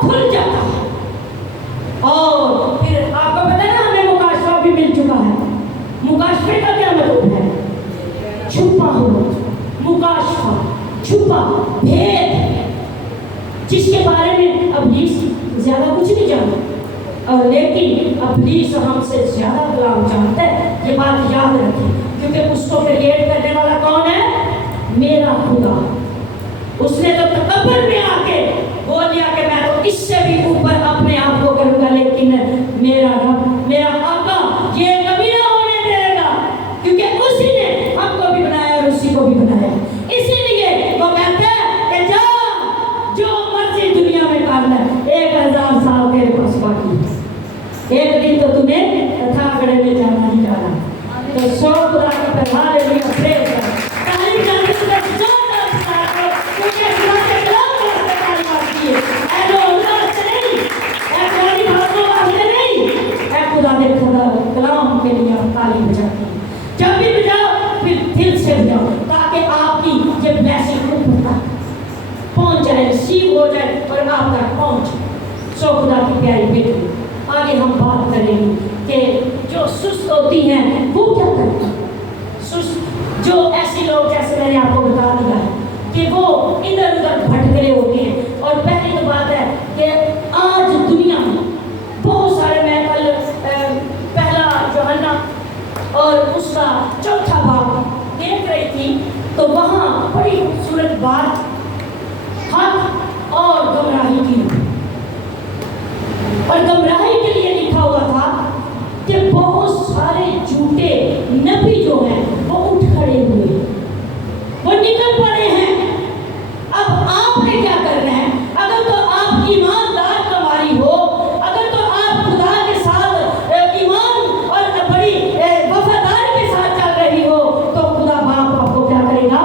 کھل جاتا ہے. اور پھر آپ کو پتہ ہے نا ہمیں مکاشفہ بھی مل چکا ہے. مکاشفے کا کیا مطلب ہے؟ چھپا ہوا. مکاشفہ چھپا بھید جس کے بارے میں ابلیس زیادہ کچھ نہیں جانتا، اور لیکن ابلیس ہم سے زیادہ کلام جانتا ہے. یہ بات یاد رکھیں، کیونکہ اس کو کریٹ کرنے والا کون ہے؟ میرا خدا. اس نے تو تکبر میں آ کے بول دیا کہ میں تو اس سے بھی اوپر اپنے آپ کو کروں گا، لیکن میرا رب میرا آقا یہ کبھی نہ ہونے دے گا، کیونکہ اسی نے ہم کو بھی بنایا اور اسی کو بھی بنایا. اسی لیے وہ کہتے ہیں کہ جا جو مرضی دنیا میں کرنا ہے، 1000 سال تیرے پاس باقی ہے، ایک دن تو تمہیں تھاکڑے میں جانا ہی جانا. تو سو خدا کا پہلے بھی اپریز کر تعلیم جانے سے زیادہ اثرات ہو، کیونکہ خدا کے کلام واسطے تعلیم آتی ہے. اے لوگ واسطے نہیں، اے قومی بھاشوں واسطے نہیں، اے خدا کے کلام کے لیے آپ تعلیم بجاتے ہیں. جب بھی بجاؤ پھر دل سے بجاؤ، تاکہ آپ کی یہ بلیسنگ اوپر تک پہنچ جائے، ریسیو ہو جائے اور آپ تک پہنچ جائے. سو خدا کی پیاری بیٹی، آگے ہم بات کریں گے کہ جو سست ہوتی ہیں وہ کیا کرتی ہیں. سست جو ایسے لوگ جیسے میں نے آپ کو بتا دیا ہے کہ وہ ادھر ادھر بھٹکے ہوتے ہیں. اور پہلی تو بات ہے کہ آج دنیا میں بہت سارے، میں کل پہلا یوحنا اور اس کا 4 باب دیکھ رہی تھی، تو وہاں بڑی خوبصورت بات حق اور گمراہی کی، اور گمراہی کے لیے لکھا ہوا تھا کہ بہت سارے جھوٹے نبی جو ہیں وہ اٹھ کھڑے ہوئے، وہ نکل پڑے ہیں. اب آپ نے کیا کرنا ہے؟ اگر تو آپ ایماندار کماری ہو، اگر تو آپ خدا کے ساتھ ایمان اور بڑی وفاداری کے ساتھ چل رہی ہو، تو خدا باپ آپ کو کیا کرے گا؟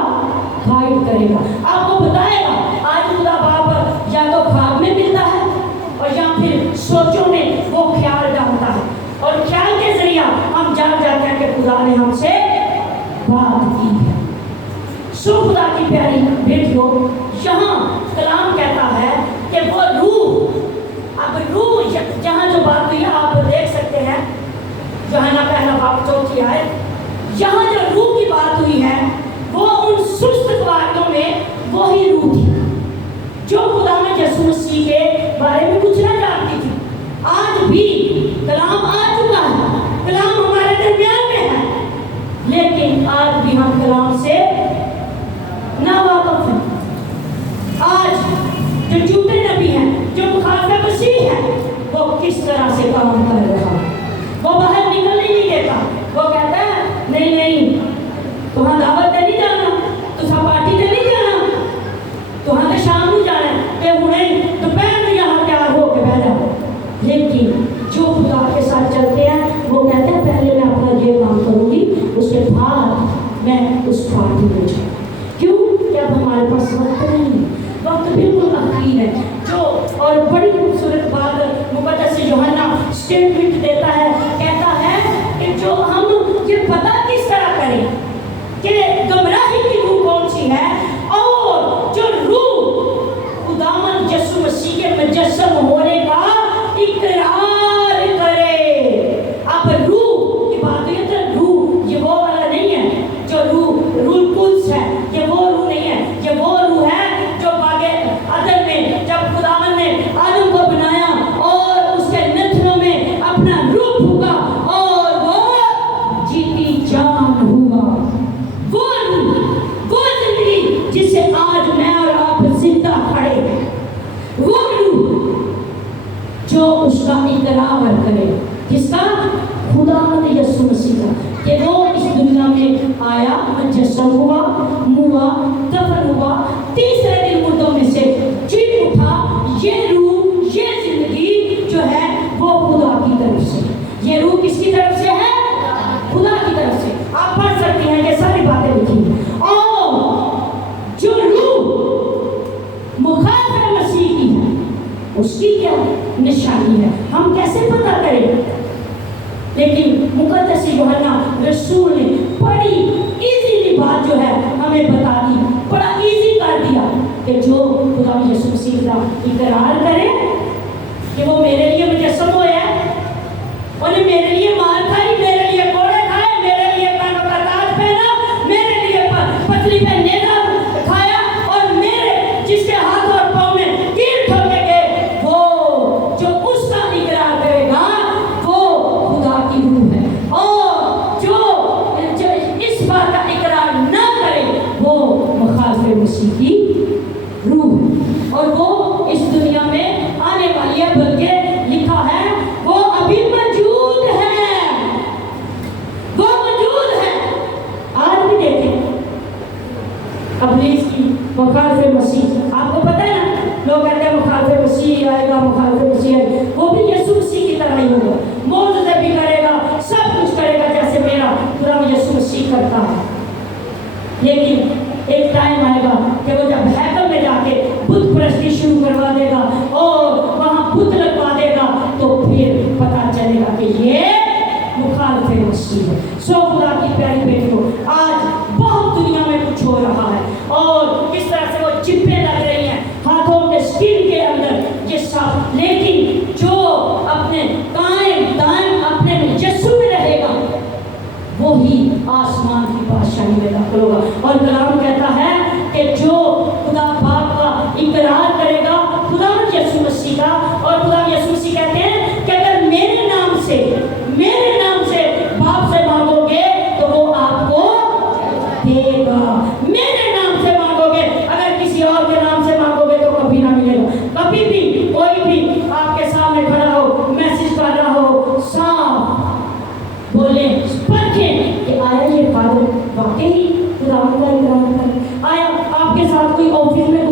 گائیڈ کرے گا، آپ کو بتائے گا. آج خدا باپ یا تو خواب میں ملتا ہے اور یا پھر سوچوں میں وہ خیال ڈالتا ہے، اور خیال کے ذریعہ ہم جان جاتے ہیں کہ خدا نے ہم سے بات کی ہے. سو خدا کی پیاری بیٹیوں، یہاں کلام کہتا ہے کہ وہ روح، اب روح جہاں جو بات ہوئی ہے آپ دیکھ سکتے ہیں، یوحنا پہلا باب 4 آیت، یہاں جو روح کی بات ہوئی ہے وہ ان سست قواریوں میں وہی روح تھی جو خدا میں یسوع مسیح کے بارے میں کچھ نہ جانتی تھی. آج بھی کلام آ چکا ہے، کلام ہمارے درمیان میں ہے، لیکن آج بھی ہم کلام سے ناواقف ہیں. آج جو جھوٹے نبی ہیں، جو مخالف مسیح ہے، وہ کس طرح سے کام کر رہا ہے. وہ باہر نکلنے نہیں دیتا. وہ کہتا ہے نہیں نہیں، تمہاں دعوت دے نہیں جانا، تمہاں پارٹی دے نہیں جانا، تمہاں تو شام کو جانا ہے، کہ ہوں دوپہر میں یہاں تیار ہو کے بیٹھ جاؤ. لیکن جو خدا کے ساتھ چلتے ہیں وہ کہتے ہیں پہلے میں اپنا یہ کام کروں گی، اس کے بعد میں اس پارٹی میں جاؤں. کیوں کہ اب ہمارے پاس وقت نہیں، وقت بالکل اخیر ہے. جو اور بڑی خوبصورت بات مقدس یوحنا اسٹیٹمنٹ دیتا ہے، کہتا ہے کہ جو ہم یہ پتہ کس طرح کریں کہ گمراہی کی روح کون سی ہے، اور جو روح خداوند یسوع مسیح کے مجسم ہونے کا اقرار کرے. اب روح کی بات ہوئی تو روح یہ وہ والا نہیں ہے جو روح القدس ہے، یہ وہ روح نہیں ہے. یہ وہ روح ہے جو باغ عدن میں جب خداوند نے آدم کو بنایا اور اس کے نتنوں میں اپنا روح پھونکا اور وہ جیتی جان ہوا. وہ روح، وہ زندگی جس سے آج میں اور آپ زندہ کھڑے ہیں، وہ روح جو اس کا اقرار کرے، جس کا خدا نے یسوع مسیح کا کہ وہ اس دنیا میں آیا، مجسم ہوا، موا، دفن ہوا، تیسرے دن مردوں میں سے جی اٹھا. یہ روح، یہ زندگی جو ہے وہ خدا کی طرف سے. یہ روح کس کی طرف سے ہے؟ خدا کی طرف سے. آپ پڑھ سکتے ہیں یہ ساری باتیں لکھی. اور جو روح مخالف مسیح کی ہے اس کی کیا نشانی ہے، ہم کیسے پتہ کریں؟ لیکن مقدس یوحنا رسول نے بڑی ایزیلی بات جو ہے ہمیں بتا دی، بڑا ایزی کر دیا کہ جو خدا یسوع مسیح کا اقرار کرے کہ وہ میرے لیے مجسم ہوا ہے، انہوں نے میرے لیے مار کھائی، میرے لیے کوڑے کھائے، میرے لیے کانوں کا تاج پہنا، میرے لیے پتلی پہ نیزہ کھایا، اور میرے جس کے ہاتھ اور پاؤں میں تیر ٹھوکے گئے، وہ جو اس کا اقرار کرے گا وہ خدا کی روح ہے، اور جو اس بات کا اقرار نہ کرے وہ مخالف مسیح کی روح ہے، اور وہ اس دنیا میں آنے والی ہے، بلکہ لکھا ہے وہ ابھی موجود ہے، وہ موجود ہے۔ آج بھی دیکھیں ابلیس کی مخالف مسیح، آپ کو پتہ ہے نا، لوگ کہتے ہیں مخالف مسیح آئے گا، مخالف مسیح آئے گا، وہ بھی یسوع مسیح کی طرح ہی ہوگا، معجزے بھی کرے گا، سب کچھ کرے گا جیسے میرا خدا یسوع مسیح کرتا ہے، لیکن ایک ٹائم آئے گا کہ وہ جب ہیکل میں جا کے بت پرستی شروع کروا دے گا اور وہاں بت لگوا دے گا، تو پھر پتا چلے گا کہ یہ مخالف مسیح ہے۔ سو خدا کی پیاری بیٹیوں، آج بہت دنیا میں کچھ ہو رہا ہے، اور کس طرح سے وہ چپیں لگ رہی ہیں ہاتھوں کے سکن کے اندر یہ سب، لیکن جو اپنے قائم دائم اپنے یسوع میں رہے گا وہی آسمان کی بادشاہی میں داخل ہوگا۔ اور کلام کہتا ہے کہ جو خدا باپ کا اقرار کرے گا خدا یسوع مسیح کا، اور خدا یسوع مسیح کہتے ہیں کہ اگر میرے نام سے باپ سے مانگو گے تو وہ آپ کو دے گا، میرے نام سے مانگو گے، اگر کسی اور کے نام سے مانگو گے تو کبھی نہ ملے گا۔ کبھی بھی کوئی بھی آپ کے سامنے کھڑا ہو، میسج کر رہا ہو، صاف بولیں، پرکھیں کہ آیا یہ فادر واقعی خدا کا اقرار کرے، آیا آپ کے ساتھ کوئی آفس میں